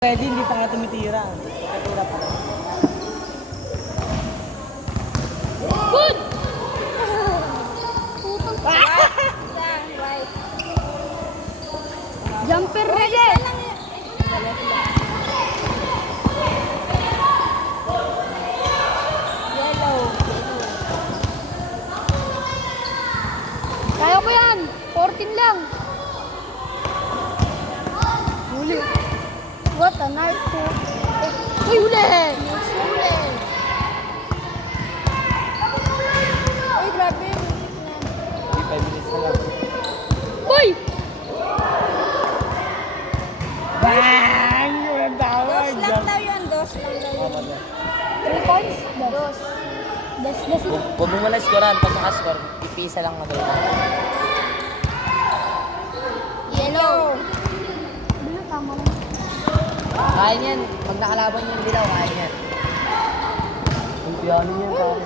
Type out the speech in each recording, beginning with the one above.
Pwede, hindi pa nga tumitira. Tumitira pa lang. Good! Jumper ready! Yellow. Kaya ko yan! 14 lang! Huli! What a night to... Uy, huli! Huli! Uy, grabe! Hindi, 5 minutes na lang. Uy! Bang! Yung tawag. Dos lang daw yun, dos lang daw yun. 3 points? Dos. Dos. Huwag mo muna scorean. Pag naka-score, ipisa lang magawa. Yellow. Ano tama mo? Kaya yan. Pag nakalaban yung dilaw, kaya yan. Yung piano niya, pare.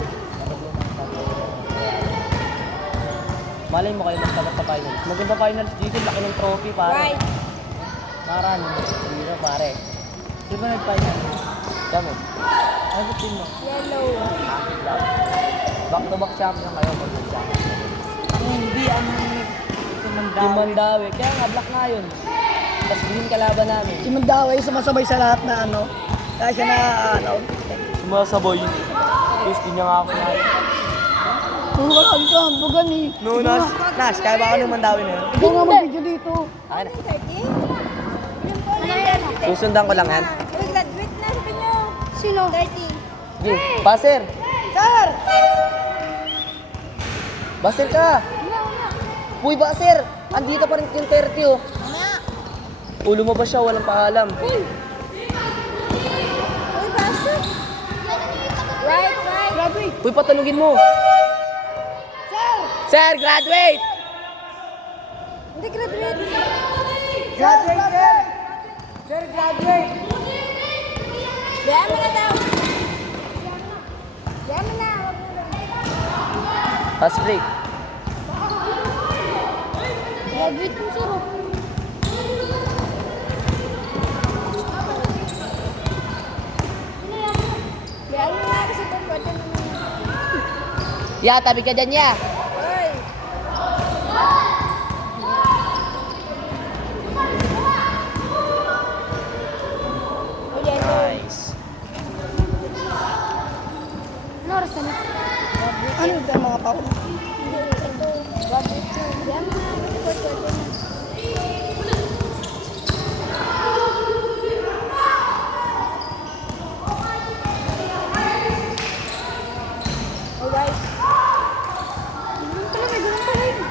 Malay mo kayo magtabat sa finals. Maganda finals dito, laki ng trophy, pare. White. Naran, dito, pare. Di ba nag-final? Dami. Ano ba team mo? Yellow. Back-to-back champion kayo pag nag-champion. Ang hindi, ang Team Mandawi. Kaya nga, black nga yun. Tapos din kalaban namin. Si Mandaway sumasabay sa lahat na ano. Kaya siya na ano. Sumasaboy. Tapos di niya nga ako na. Huwag ka, bugan eh. No, Nash, kaya ba ako ng Mandawi na yun? Ikaw nga mag-video dito. Akin na. 30? Susundan ko lang yan. Uy, graduate na sabi nyo. Sino? 30. Sige, Baser. Sir! Baser ka. Uy, Baser. Andito pa rin yung 30 oh. Ulo mo ba siya? Walang paalam. Uy, basta. Right. Graduate! Uy, patanungin mo. Sir! Sir, graduate! Hindi graduate. Graduate, sir! Sir, graduate! Diyan mo na daw. Diyan mo na. Huwag mo na. Pass break. Graduate mo, sir. Diyan mo na kasi kung pwede naman. Ya, tabi ka dyan, ya. Uy. Uy, yellow. Nice. Ano oras na na? Ano ito ang mga paul? Hindi, ito. Graduate yun. Diyan mo na. Kung pwede na. Alright. Ganun pala, may ganun pala yun.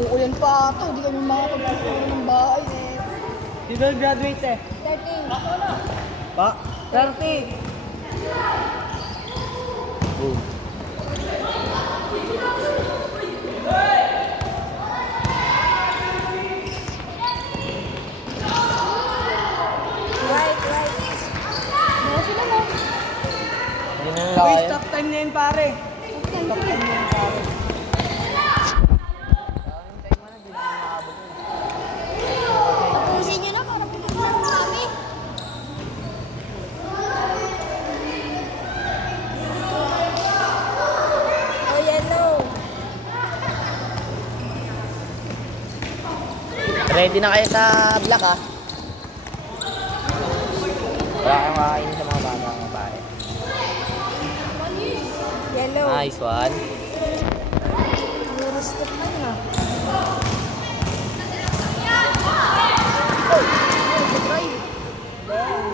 Uulan pa ito. Hindi kami makapagpupunta ng bahay. Sino graduate eh? 13. Pa? 30. Boom. Right. Ano sila mo? Hindi na Uy, nila stop time na yun pare. Stop time na yun pare. Tapusin nyo na para pinaglang kami. Oh, yellow. Ready na kayo sa black ah. Wala kayong makakainin sa mga bata mga pare. Yellow. Nice one. Puro stop na yun ah.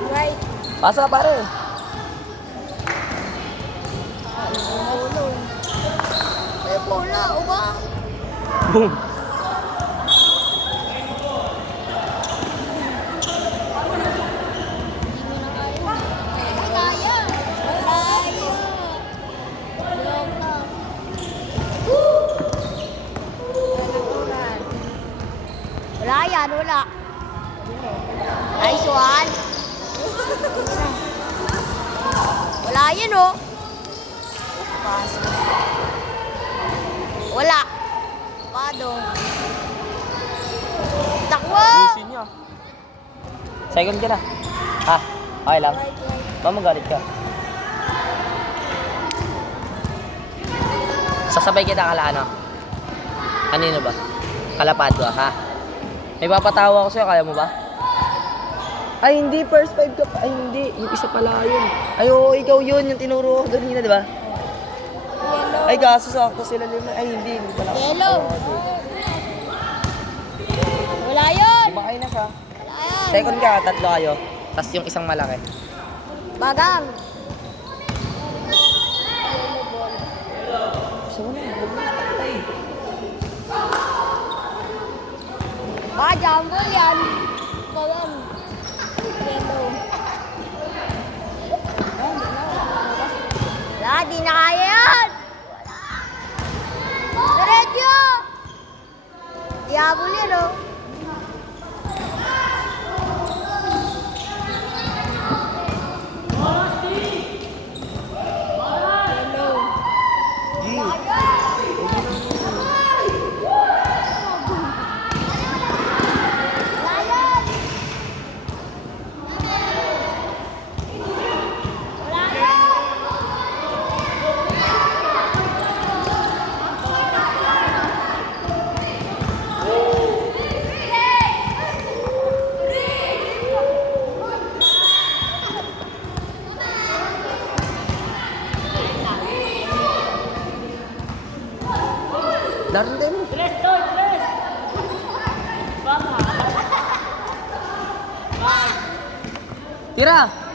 Right. Pasa ka pare. Ay, bola, uba. Boom. Ay, kaya. Kaya. Wala yan, wala. Nice one. Wala yan, oh. Wala. Pado. Second ka na. Ha? Okay lang. Right, right. Baka magalit ka. Sasabay kita kala ano? Kanino ba? Kalapadwa, ha? May papatawa ako sa'yo, kaya mo ba? Ay, hindi. First 5 ka pa. Ay, hindi. Yung isa pala yun. Ay, oo, ikaw yun. Yung tinuro ko doon di ba? Yellow. Ay, kaso sakto sila lima. Ay, hindi. Hindi pala. Yellow. Wala yun. Kumakay na siya. Wala yan. Second ka, tatlo kayo. Tapos yung isang malaki. Bagang. Gusto mo na, magpapatay. Jambol yan. Bagang. Yellow. Wala, di na kaya yan. Diretso. Diabol yan, oh. Daron din. Tira!